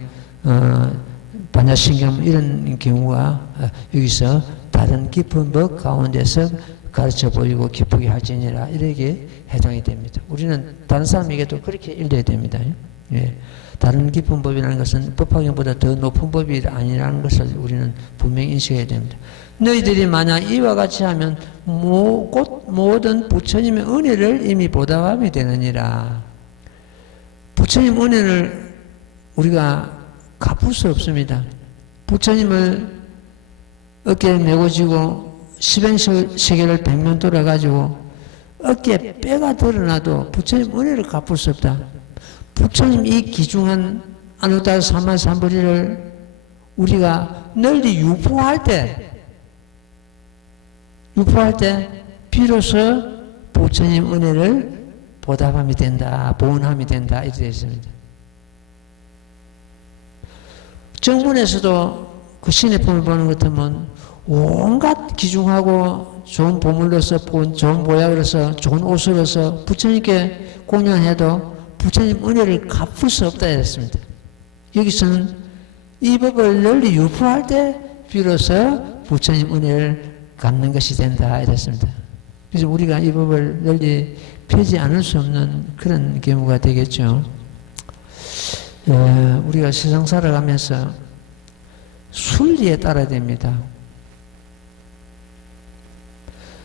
반야신경 이런 경우가 여기서 다른 깊은 법 가운데서 가르쳐 보이고 기쁘게 하지니라 이렇게 해당이 됩니다. 우리는 다른 사람에게도 그렇게 읽어야 됩니다. 예. 다른 깊은 법이라는 것은 법화경보다 더 높은 법이 아니라는 것을 우리는 분명히 인식해야 됩니다. 너희들이 만약 이와 같이 하면 곧 모든 부처님의 은혜를 이미 보답함이 되느니라. 부처님 은혜를 우리가 갚을 수 없습니다. 부처님을 어깨에 메고 지고 십행세계를 백년 돌아가지고 어깨에 뼈가 드러나도 부처님 은혜를 갚을 수 없다. 부처님 이 귀중한 아누타 사마삼부리를 우리가 널리 유포할 때 비로소 부처님 은혜를 보답함이 된다, 보은함이 된다 이렇게 되어 있습니다. 정문에서도 그 신의 품을 보는 것 같으면 온갖 귀중하고 좋은 보물로서 좋은 보약으로서 좋은 옷으로서 부처님께 공연해도 부처님 은혜를 갚을 수 없다 했습니다. 여기서는 이 법을 널리 유포할 때 비로소 부처님 은혜를 갚는 것이 된다 이랬습니다. 그래서 우리가 이 법을 널리 펴지 않을 수 없는 그런 경우가 되겠죠. 우리가 세상 살아가면서 순리에 따라야 됩니다.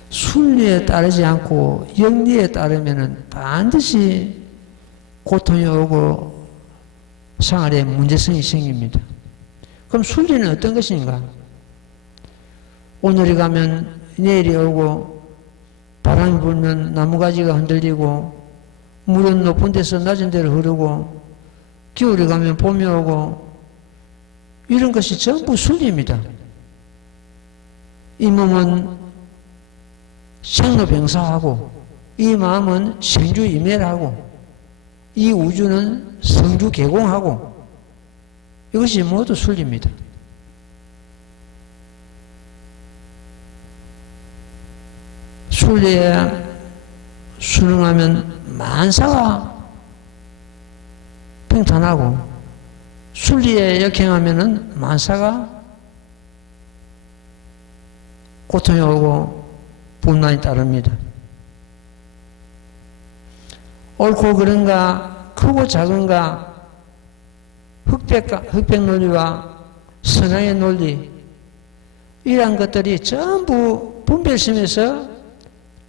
순리에 따르지 않고 영리에 따르면 반드시 고통이 오고 생활에 문제성이 생깁니다. 그럼 순리는 어떤 것인가? 오늘이 가면 내일이 오고 바람이 불면 나무가지가 흔들리고 물은 높은 데서 낮은 데로 흐르고 겨울이 가면 봄이 오고 이런 것이 전부 순리입니다. 이 몸은 생로병사하고 이 마음은 생주이멸하고 이 우주는 성주개공하고 이것이 모두 순리입니다. 순리에 순응하면 만사가 평탄하고 순리에 역행하면 만사가 고통이 오고 분란이 따릅니다. 옳고 그른가 크고 작은가 흑백 논리와 선악의 논리 이러한 것들이 전부 분별심에서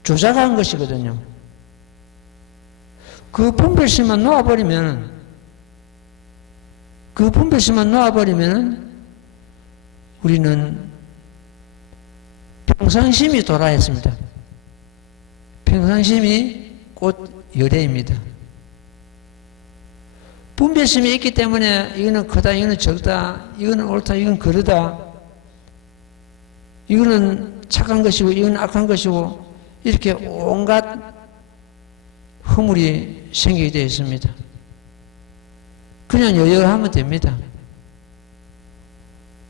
조작한 것이거든요. 그 분별심만 놓아버리면 우리는 평상심이 돌아야 했습니다. 평상심이 곧 열애입니다. 분별심이 있기 때문에 이거는 크다, 이거는 적다, 이거는 옳다, 이건 그르다, 이거는 착한 것이고 이건 악한 것이고 이렇게 온갖 허물이 생기게 되어 있습니다. 그냥 여여하면 됩니다.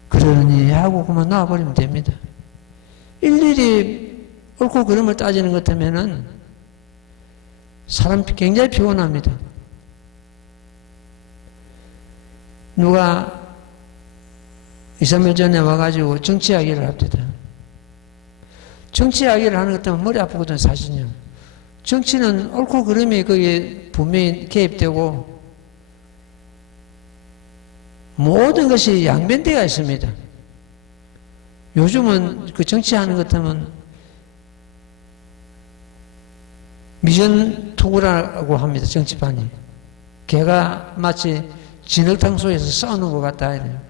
그러니 하고 그만 놔버리면 됩니다. 일일이 옳고 그름을 따지는 것 같으면은 사람 굉장히 피곤합니다. 누가 2, 3일 전에 와가지고 정치 이야기를 합니다. 정치 이야기를 하는 것 때문에 머리 아프거든, 사실은요. 정치는 옳고 그름이 거기에 분명히 개입되고 모든 것이 양변대가 있습니다. 요즘은 그 정치하는 것 같으면 미전투구라고 합니다. 정치판이. 걔가 마치 진흙탕 속에서 싸우는 것 같다 이래요.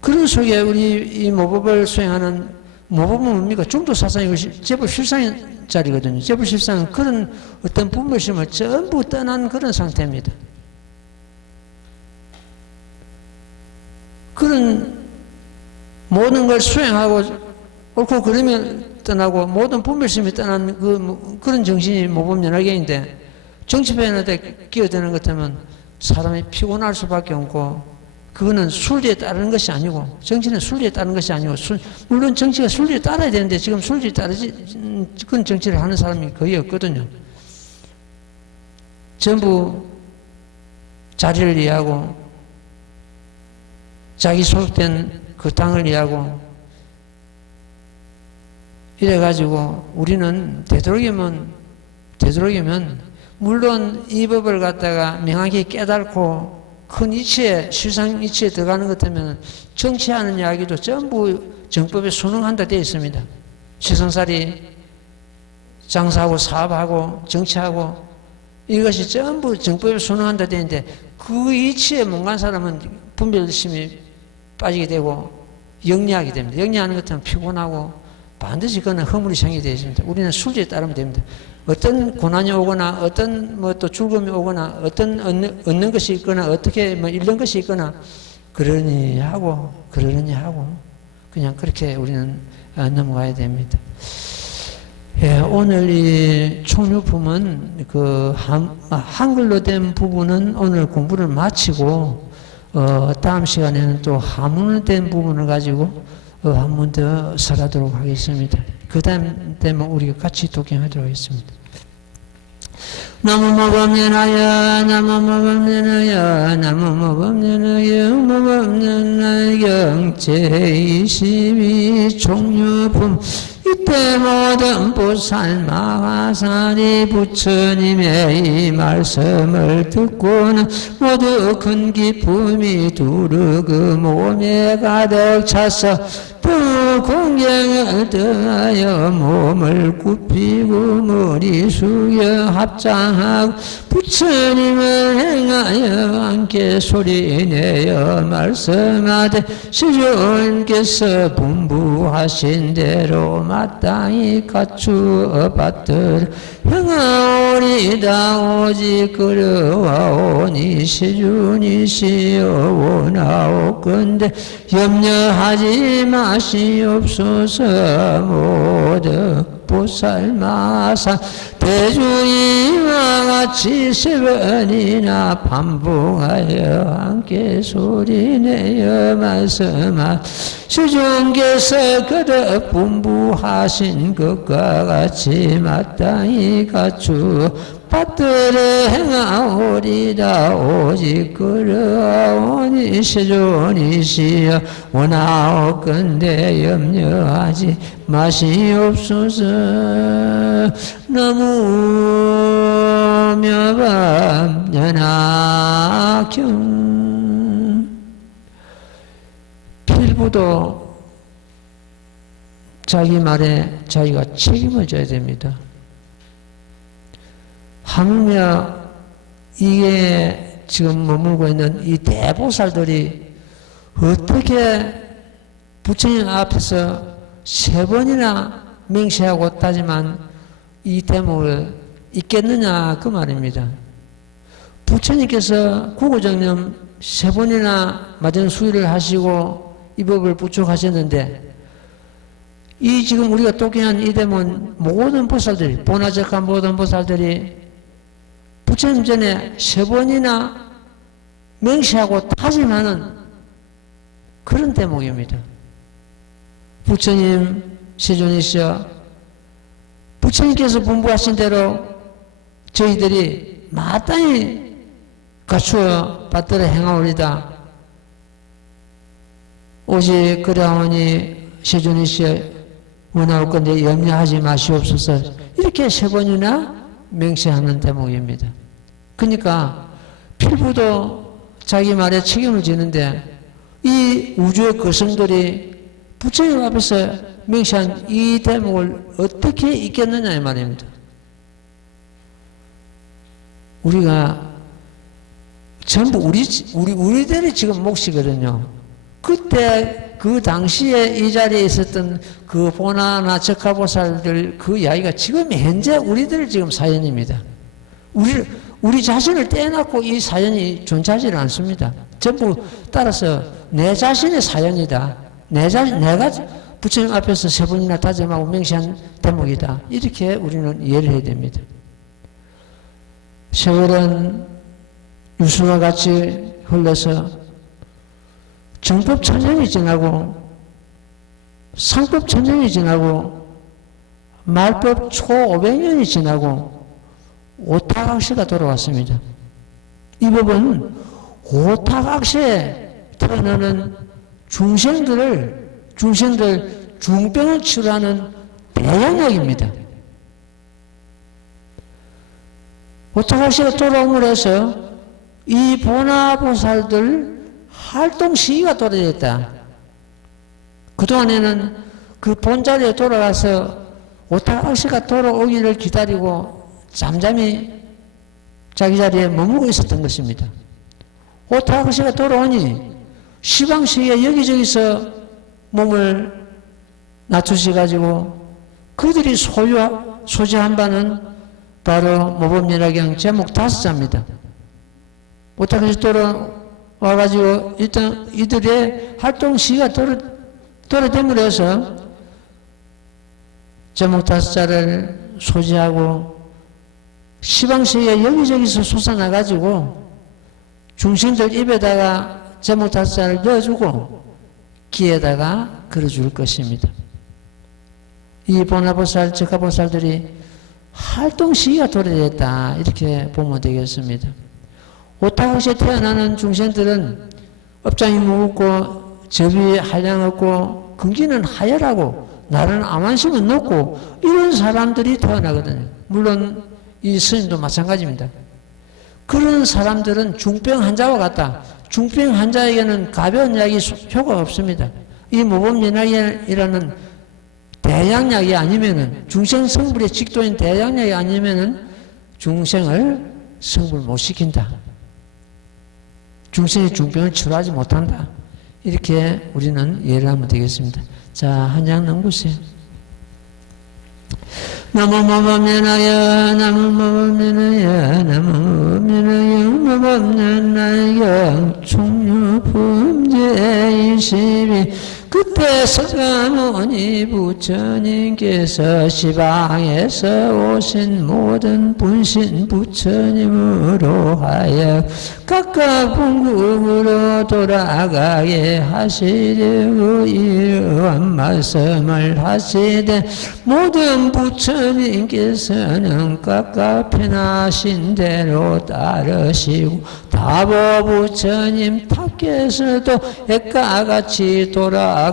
그런 속에 우리 이 모법을 수행하는 모법은 뭡니까? 중도사상이 제법 실상짜리거든요. 제법 실상은 그런 어떤 분별심을 전부 떠난 그런 상태입니다. 그런 모든 걸 수행하고 옳고 그름을 떠나고 모든 분별심이 떠난 그런 정신이 모범연화경인데 정치편한테 끼어드는 것 같으면 사람이 피곤할 수밖에 없고 그거는 순리에 따르는 것이 아니고 정치는 순리에 따르는 것이 아니고 물론 정치가 순리에 따라야 되는데 지금 순리에 따르지 그런 정치를 하는 사람이 거의 없거든요. 전부 자리를 위하고 자기 소속된 그 당을 위하고 이래가지고 우리는 되도록이면 물론 이 법을 갖다가 명확히 깨달고 큰 이치에 실상 이치에 들어가는 것 같으면 정치하는 이야기도 전부 정법에 순응한다 되어 있습니다. 최선살이 장사하고 사업하고 정치하고 이것이 전부 정법에 순응한다 되어 있는데 그 이치에 못간 사람은 분별심이 빠지게 되고 영리하게 됩니다. 영리하는 것 같으면 피곤하고 반드시 그는 허물이 생기게 되어 있습니다. 우리는 순리에 따르면 됩니다. 어떤 고난이 오거나 어떤 뭐 또 죽음이 오거나 어떤 얻는 것이 있거나 어떻게 뭐 잃는 것이 있거나 그러니 하고 그냥 그렇게 우리는 넘어가야 됩니다. 예, 오늘 이 총유품은 그 한글로 된 부분은 오늘 공부를 마치고 다음 시간에는 또 한문으로 된 부분을 가지고 한 번 더 설하도록 하겠습니다. 그 다음 때문에 우리가 같이 독행하도록 하겠습니다. 나무모범년하여 나무모범년하여 나무모범년하여 모범년하여 경제22 총유품 이때 모든 보살 마하사리 부처님의 이 말씀을 듣고는 모두 큰 기쁨이 두루 그 몸에 가득 차서 또 공경을 더하여 몸을 굽히고 머리 숙여 합장하고 부처님을 행하여 함께 소리내어 말씀하되 시주님께서 분부하신 대로 마땅히 갖추어 받들어 행하오리다. 오직 그려와오니 시주니시여 원하옵건대 염려하지 마시옵소서. 모두 보살마사 대중이와 같이 3번이나 반복하여 함께 소리내어 말씀하 시중께서 그릇 분부하신 것과 같이 마땅히 갖추어 받들어 행하오리다. 오직 그러하오니 시존이시여 원하옵건대 염려하지 마시옵소서. 나무묘법연학경 필부도 자기 말에 자기가 책임을 져야 됩니다. 하물며 이게 지금 머물고 있는 이 대보살들이 어떻게 부처님 앞에서 3번이나 맹세하고 따지만 이 대목을 잊겠느냐 그 말입니다. 부처님께서 구구정념 3번이나 마정 수의를 하시고 이 법을 부축하셨는데 이 지금 우리가 독행한 이 대목은 모든 보살들이 보나적한 모든 보살들이 부처님 전에 3번이나 맹세하고 타진하는 그런 대목입니다. 부처님 세존이시여 부처님께서 분부하신 대로 저희들이 마땅히 갖추어 받들어 행하오리다. 오직 그러하오니 세존이시여 원하옵건대 염려하지 마시옵소서. 이렇게 3번이나 맹세하는 대목입니다. 그러니까 필부도 자기 말에 책임을 지는데 이 우주의 거성들이 부처님 앞에서 맹세한 이 대목을 어떻게 잊겠느냐 이 말입니다. 우리가 전부 우리들이 지금 몫이거든요. 그때 그 당시에 이 자리에 있었던 그 보나나 적하보살들 그 이야기가 지금 현재 우리들 지금 사연입니다. 우리 자신을 떼어놓고 이 사연이 존재하지 않습니다. 전부 따라서 내 자신의 사연이다. 내가 부처님 앞에서 3번이나 다짐하고 맹세한 대목이다. 이렇게 우리는 이해를 해야 됩니다. 세월은 유수와 같이 흘러서 정법 1000년이 지나고 상법 1000년이 지나고 말법 초 500년이 지나고 오타각시가 돌아왔습니다. 이 법은 오타각시에 태어나는 중생들 중병을 치료하는 대양약입니다. 오타각시가 돌아옴으로 해서 이 보나보살들 활동 시기가 떨어졌다. 그동안에는 그 본자리에 돌아가서 오타각시가 돌아오기를 기다리고 잠잠히 자기 자리에 머물고 있었던 것입니다. 오타각시가 돌아오니 시방시에 여기저기서 몸을 낮추셔가지고 그들이 소지한 바는 바로 모범연화경 제목 5자입니다. 오타각시 돌아와가지고 일단 이들의 활동 시기가 떨어짐으로 해서 제목 5자를 소지하고 시방시에 여기저기서 솟아나가지고 중생들 입에다가 제목 5자를 넣어주고 귀에다가 걸어줄 것입니다. 이 보나보살, 적하보살들이 활동 시기가 도래됐다 이렇게 보면 되겠습니다. 오타각시에 태어나는 중생들은 업장이 무겁고 접이 한량없고 근기는 하열하고 나는 암환심은 높고 이런 사람들이 태어나거든요. 물론 이 스님도 마찬가지입니다. 그런 사람들은 중병 환자와 같다. 중병 환자에게는 가벼운 약이 효과가 없습니다. 이 모범연약이라는 대양약이 아니면은 중생 성불의 직도인 대양약이 아니면은 중생을 성불 못 시킨다. 중생의 중병을 치료하지 못한다. 이렇게 우리는 이해를 하면 되겠습니다. 자, 한 장 넘으세요. 나무모범연하여 나무모범연하여 나무모범연하여 모범연하여 총류품제 22 그때 서가모니 부처님께서 시방에서 오신 모든 분신 부처님으로 하여 각각 본국으로 돌아가게 하시려고 이러한 말씀을 하시되 모든 부처님께서는 각각 편하신 대로 따르시고 다보 부처님 탑께서도 애까같이 돌아가시옵소서.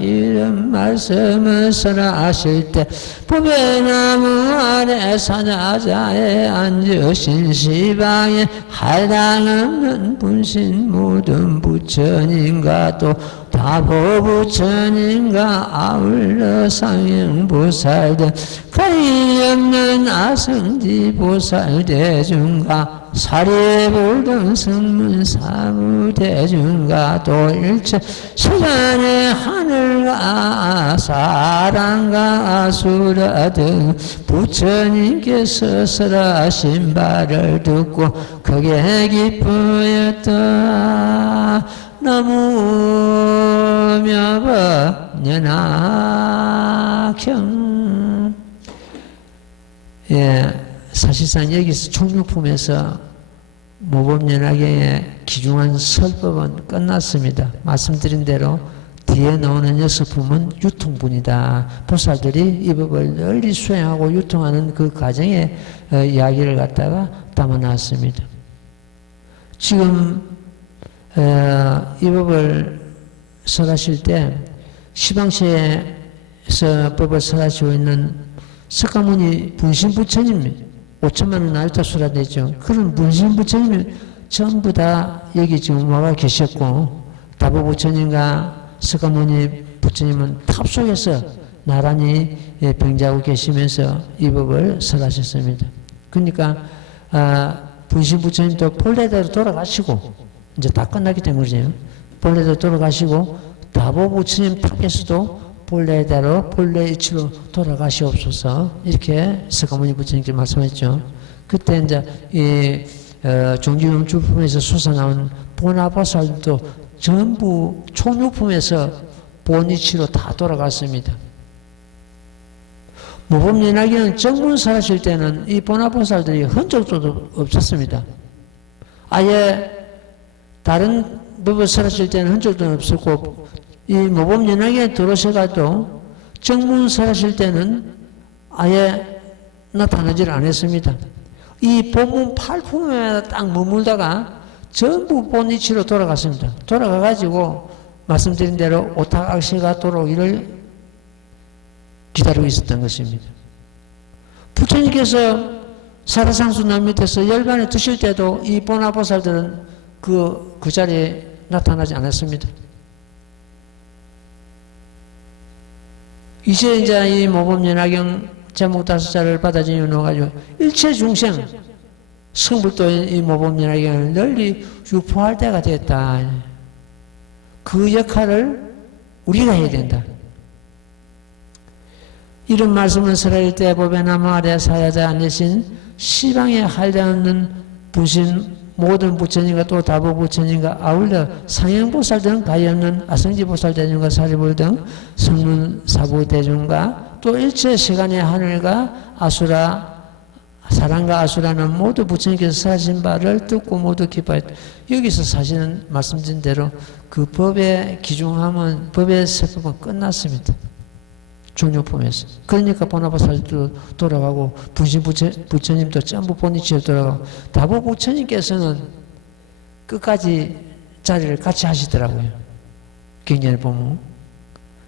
이런 말씀을 선하실 때 보배나무 아래 사자자에 앉으신 시방에 한량없는 분신 모든 부처님과 또 다보 부처님과 아울러 상행보살들 가히 없는 아성지 보살대중과 사리불등 성문 사무대중과 또 일체 시간의 하늘과 사람과 아수라 등 부처님께서 설하신 바를 듣고 크게 기쁘였다. 나무묘법연학형. 예, 사실상 여기서 총육품에서 모범연학경의 기중한 설법은 끝났습니다. 말씀드린 대로 뒤에 나오는 6품은 유통분이다. 보살들이 이 법을 널리 수행하고 유통하는 그 과정의 이야기를 갖다가 담아놨습니다. 지금 이 법을 설하실 때 시방시에서 법을 설하시고 있는 석가모니 분신부처님 5천만 원 알타수라 되죠. 그런 분신부처님이 전부 다 여기 지금 와가 계셨고 다보부처님과 석가모니 부처님은 탑 속에서 나란히 병자하고 계시면서 이 법을 설하셨습니다. 그러니까 분신부처님도 본래대로 돌아가시고 이제 다 끝났기 때문이죠. 본래대로 돌아가시고 다보부처님 탑에서도 본래대로 본래 이치로 돌아가시옵소서 이렇게 석가모니 부처님께 말씀했죠. 그때 이제 이 종지용주품에서 솟아나온 보나보살도 전부 총육품에서 본이치로 다 돌아갔습니다. 모범연하기는 정문설하실 때는 이 보나보살들이 흔적도 없었습니다. 아예 다른 법을 설하실 때는 흔적도 없었고 이 모범연하기에 들어오셔가도 정문설하실 때는 아예 나타나질 않았습니다. 이 본문 8품에다 딱 머물다가 전부 본위치로 돌아갔습니다. 돌아가가지고 말씀드린 대로 오탁악시가 돌아오기를 기다리고 있었던 것입니다. 부처님께서 사라상수남 밑에서 열반에 드실 때도 이 보나보살들은 그 자리에 나타나지 않았습니다. 이제 이 모범연화경 제목 5자를 받아들여 놓아가지고 일체 중생 성불도인 이 모범연화경을 널리 유포할 때가 됐다. 그 역할을 우리가 해야 된다. 이런 말씀을 설할 때 법에 나무 아래 사야자 앉으신 시방에 한량없는 부신 모든 부처님과 또 다보 부처님과 아울러 상행보살 등 가히 없는 아성지보살 대중과 사리불 등 성문사부 대중과 또 일체 시간의 하늘과 아수라 사랑과 아수라는 모두 부처님께서 사신 바를 듣고 모두 기뻐했다. 여기서 사실은 말씀드린 대로 그 법의 기중함은 법의 세법은 끝났습니다. 종료품에서. 그러니까 보나보살도 돌아가고 부처님도 전부 본위치로 돌아가고 다보 부처님께서는 끝까지 자리를 같이 하시더라고요. 경전을 보면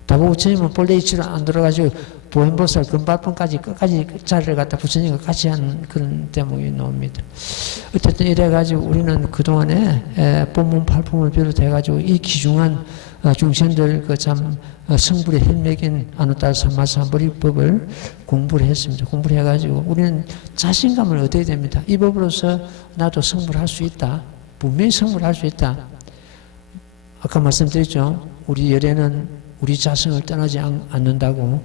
다보 부처님은 본래 위치로 안 돌아가지고 보현보살 금발품까지 끝까지 자리를 갖다 부처님과 같이 하는 그런 대목이 나옵니다. 어쨌든 이래가지고 우리는 그동안에 본문 8품을 비롯해가지고 이 귀중한 중생들 그 참 성불의 혈맥인 아누따 삼마삼불이법을 공부를 했습니다. 공부를 해가지고 우리는 자신감을 얻어야 됩니다. 이 법으로서 나도 성불할 수 있다. 분명히 성불할 수 있다. 아까 말씀드렸죠. 우리 열애는 우리 자성을 떠나지 않는다고.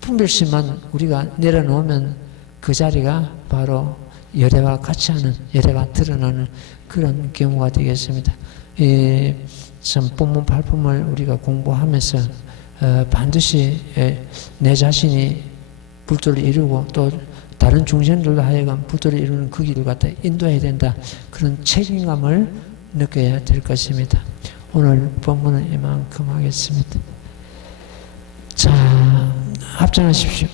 분별심만 우리가 내려놓으면 그 자리가 바로 열애와 같이 하는, 열애가 드러나는 그런 경우가 되겠습니다. 참 본문 8품을 우리가 공부하면서 반드시 내 자신이 불도를 이루고 또 다른 중생들로 하여금 불도를 이루는 그 길을 갖다 인도해야 된다. 그런 책임감을 느껴야 될 것입니다. 오늘 본문은 이만큼 하겠습니다. 자, 합장하십시오.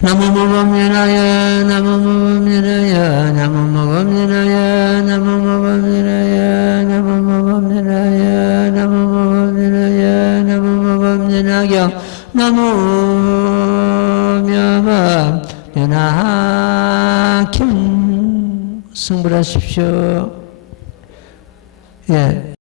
나무모범연하여 나무모범연하여 나무모범연하여 나무모범연하여 나무모범연하여 나무모범연하여 나무모범연하경 나무묘범연하경 성불하십시오. 예.